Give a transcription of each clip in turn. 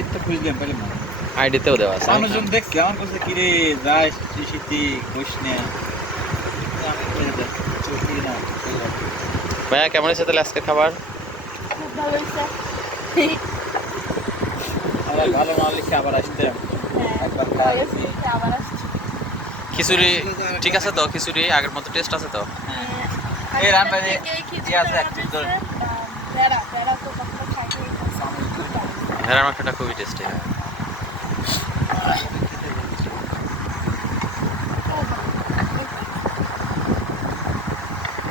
আইডিতে খুঁজলাম পেলাম না। আইডিতেও দেওয়া আছে। মানুষজন দেখছে আমার কাছে কিরে যায় শীতি বস না আমি করে দেখ চোখি না। ভাইয়া কেমন হয়েছে তাহলে আজকে খাবার? খুব ভালো হয়েছে। আবার ভালো না লিখে আবার আসতে একবার খাই ভালো হয়েছে, আবার আসছি। খিচুড়ি ঠিক আছে তো? খিচুড়ি আগের মতো টেস্ট আছে তো? এই রান ভাই খিচুড়ি কি আছে রান্না এক পিস ধরে হয়েছে, ভেড়া তো কখনো খাইনি। ভেড়ার মাংসটা খুবই টেস্টি।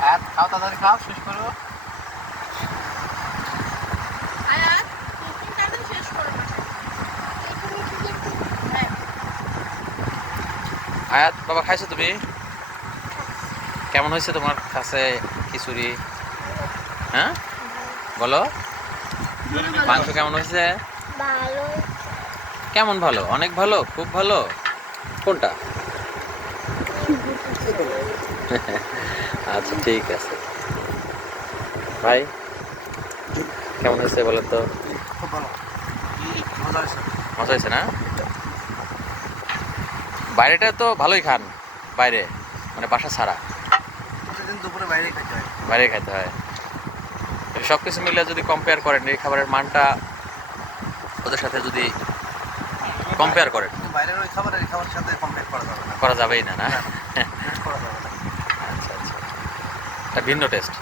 আর খাও তাড়াতাড়ি খাও শেষ করো। আয়াত, তুমি তাড়াতাড়ি শেষ করো না। হ্যাঁ। আয়াত বাবা খাইছো তুমি? কেমন হয়েছে তোমার কাছে খিচুড়ি? হ্যাঁ বলো, মাংস কেমন হয়েছে? ভালো। কেমন ভালো? অনেক ভালো? খুব ভালো? কোনটা? আচ্ছা ঠিক আছে ভাই, কেমন হয়েছে বলো তো? খুব ভালো মজা হয়েছে। মজা হয়েছে না? বাইরেটা তো ভালোই খান, বাইরে মানে বাসা ছাড়া প্রতিদিন দুপুরে বাইরে খেতে হয়। বাইরে খাইতে হয়। সব কিছু মিলে যদি কম্পেয়ার করেন এই খাবারের মানটা ওদের সাথে যদি কম্পেয়ার করেন, বাইরের ওই খাবার এই খাবারের সাথে কম্পেয়ার করা যাবে না। করা যাবেই না, না? করা যাবে না। আচ্ছা আচ্ছা, একটা ভিন্ন টেস্ট,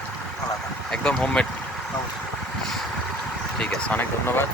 আলাদা একদম হোমমেড। অবশ্যই। ঠিক আছে, অনেক ধন্যবাদ।